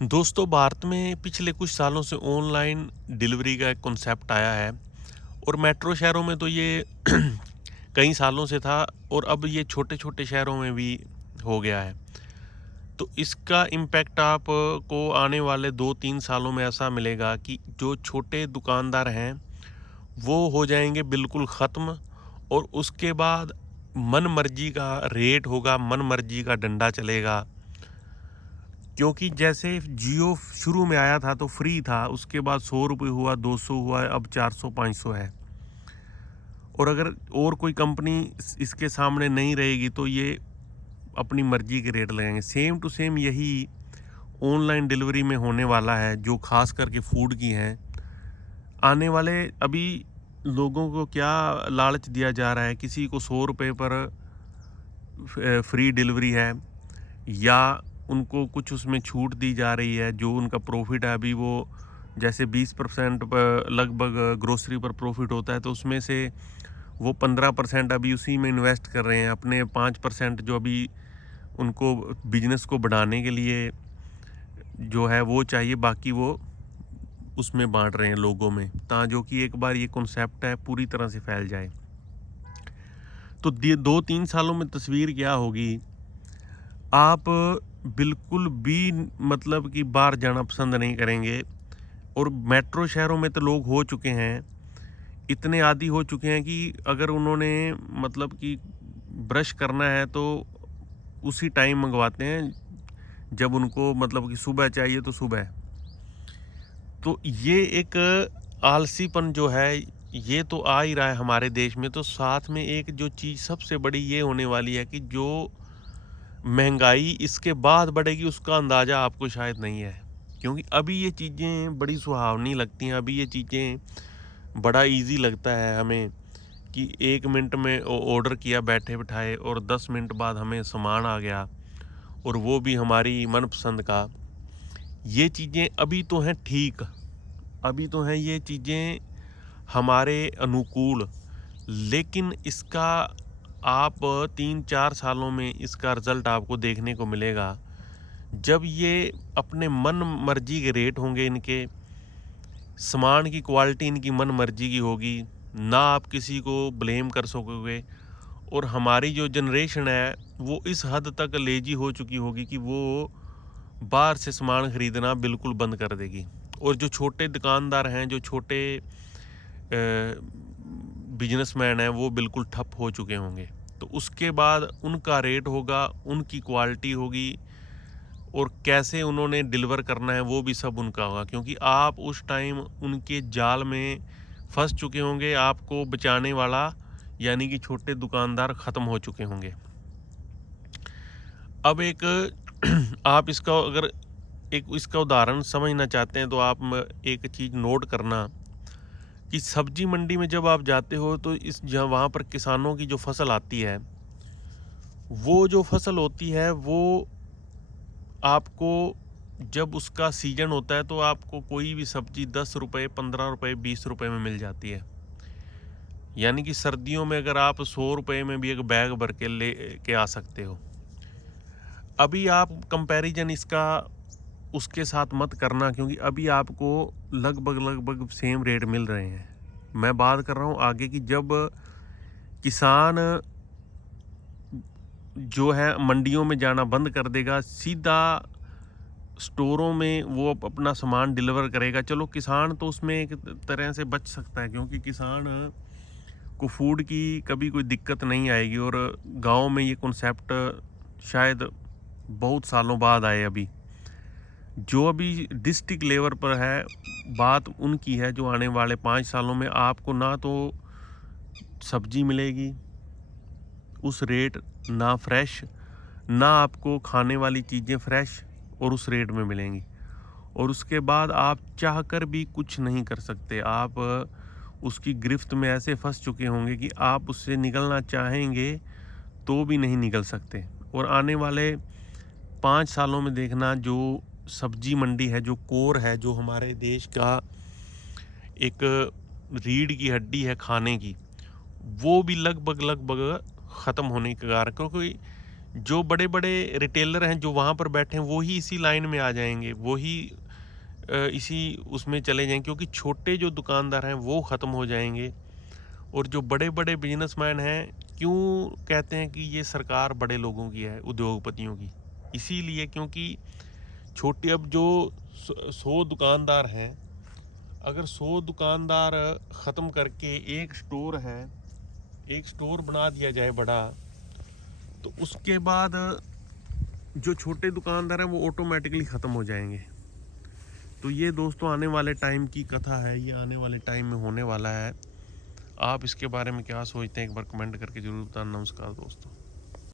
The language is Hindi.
दोस्तों, भारत में पिछले कुछ सालों से ऑनलाइन डिलीवरी का एक कॉन्सेप्ट आया है और मेट्रो शहरों में तो ये कई सालों से था और अब ये छोटे-छोटे शहरों में भी हो गया है। तो इसका इम्पैक्ट आप को आने वाले 2-3 सालों में ऐसा मिलेगा कि जो छोटे दुकानदार हैं, वो हो जाएँगे बिल्कुल ख़त्म और उसके बाद मन-मर्ज़ी का रेट होगा, मन-मर्ज़ी का डंडा चलेगा। क्योंकि जैसे जियो शुरू में आया था तो फ्री था, उसके बाद 100 रुपये हुआ, 200 हुआ, अब 400-500 है। और अगर और कोई कंपनी इसके सामने नहीं रहेगी तो ये अपनी मर्जी के रेट लगाएंगे। सेम टू सेम यही ऑनलाइन डिलीवरी में होने वाला है, जो खास करके फूड की हैं। आने वाले अभी लोगों को क्या लालच दिया जा रहा है, किसी को 100 रुपये पर फ्री डिलीवरी है या उनको कुछ उसमें छूट दी जा रही है, जो उनका प्रॉफिट है अभी वो जैसे 20% लगभग ग्रोसरी पर प्रॉफिट होता है, तो उसमें से वो 15% अभी उसी में इन्वेस्ट कर रहे हैं। अपने 5% जो अभी उनको बिजनेस को बढ़ाने के लिए जो है वो चाहिए, बाकी वो उसमें बांट रहे हैं लोगों में, जो कि एक बार ये कॉन्सेप्ट है पूरी तरह से फैल जाए। तो 2-3 सालों में तस्वीर क्या होगी, आप बिल्कुल भी मतलब कि बाहर जाना पसंद नहीं करेंगे। और मेट्रो शहरों में तो लोग हो चुके हैं, इतने आदी हो चुके हैं कि अगर उन्होंने मतलब कि ब्रश करना है तो उसी टाइम मंगवाते हैं, जब उनको मतलब कि सुबह चाहिए तो सुबह। तो ये एक आलसीपन जो है, ये तो आ ही रहा है हमारे देश में। तो साथ में एक जो चीज़ सबसे बड़ी ये होने वाली है कि जो महंगाई इसके बाद बढ़ेगी, उसका अंदाज़ा आपको शायद नहीं है। क्योंकि अभी ये चीज़ें बड़ी सुहावनी लगती हैं, अभी ये चीज़ें बड़ा इजी लगता है हमें कि 1 मिनट में ऑर्डर किया बैठे बिठाए और 10 मिनट बाद हमें सामान आ गया, और वो भी हमारी मनपसंद का। ये चीज़ें अभी तो हैं ठीक, अभी तो हैं ये चीज़ें हमारे अनुकूल, लेकिन इसका आप 3-4 सालों में इसका रिज़ल्ट आपको देखने को मिलेगा, जब ये अपने मन मर्जी के रेट होंगे, इनके सामान की क्वालिटी इनकी मन मर्जी की होगी, ना आप किसी को ब्लेम कर सकोगे। और हमारी जो जनरेशन है वो इस हद तक लेजी हो चुकी होगी कि वो बाहर से सामान ख़रीदना बिल्कुल बंद कर देगी। और जो छोटे दुकानदार हैं, जो छोटे बिजनेसमैन हैं, वो बिल्कुल ठप हो चुके होंगे। तो उसके बाद उनका रेट होगा, उनकी क्वालिटी होगी, और कैसे उन्होंने डिलीवर करना है वो भी सब उनका होगा, क्योंकि आप उस टाइम उनके जाल में फंस चुके होंगे। आपको बचाने वाला यानी कि छोटे दुकानदार ख़त्म हो चुके होंगे। अब एक आप इसका अगर एक इसका उदाहरण समझना चाहते हैं तो आप एक चीज़ नोट करना कि सब्जी मंडी में जब आप जाते हो तो इस जहाँ वहाँ पर किसानों की जो फसल आती है, वो जो फसल होती है वो आपको जब उसका सीजन होता है तो आपको कोई भी सब्जी 10 रुपये, 15 रुपये, 20 रुपये में मिल जाती है। यानी कि सर्दियों में अगर आप 100 रुपये में भी एक बैग भर के ले के आ सकते हो। अभी आप कंपैरिजन इसका उसके साथ मत करना, क्योंकि अभी आपको लगभग सेम रेट मिल रहे हैं। मैं बात कर रहा हूँ आगे की, जब किसान जो है मंडियों में जाना बंद कर देगा, सीधा स्टोरों में वो अपना सामान डिलीवर करेगा। चलो, किसान तो उसमें एक तरह से बच सकता है, क्योंकि किसान को फूड की कभी कोई दिक्कत नहीं आएगी। और गांव में ये कॉन्सेप्ट शायद बहुत सालों बाद आए। अभी जो अभी डिस्ट्रिक्ट लेवल पर है, बात उनकी है जो आने वाले 5 सालों में आपको ना तो सब्जी मिलेगी उस रेट, ना फ्रेश, ना आपको खाने वाली चीज़ें फ्रेश और उस रेट में मिलेंगी। और उसके बाद आप चाहकर भी कुछ नहीं कर सकते। आप उसकी गिरफ्त में ऐसे फंस चुके होंगे कि आप उससे निकलना चाहेंगे तो भी नहीं निकल सकते। और आने वाले 5 सालों में देखना, जो सब्जी मंडी है, जो कोर है, जो हमारे देश का एक रीढ़ की हड्डी है खाने की, वो भी लगभग ख़त्म होने के कगार। क्योंकि जो बड़े-बड़े रिटेलर हैं जो वहाँ पर बैठे हैं वो ही इसी लाइन में आ जाएँगे, वो ही इसी उसमें चले जाएँगे, क्योंकि छोटे जो दुकानदार हैं वो ख़त्म हो जाएँगे। और जो बड़े-बड़े बिजनेसमैन हैं, क्यों कहते हैं कि ये सरकार बड़े लोगों की है, उद्योगपतियों की? इसीलिए क्योंकि छोटे अब जो 100 दुकानदार हैं, अगर 100 दुकानदार ख़त्म करके एक स्टोर है, एक स्टोर बना दिया जाए बड़ा, तो उसके बाद जो छोटे दुकानदार हैं वो ऑटोमेटिकली ख़त्म हो जाएंगे। तो ये दोस्तों आने वाले टाइम की कथा है, ये आने वाले टाइम में होने वाला है। आप इसके बारे में क्या सोचते हैं, एक बार कमेंट करके ज़रूर बताना। नमस्कार दोस्तों।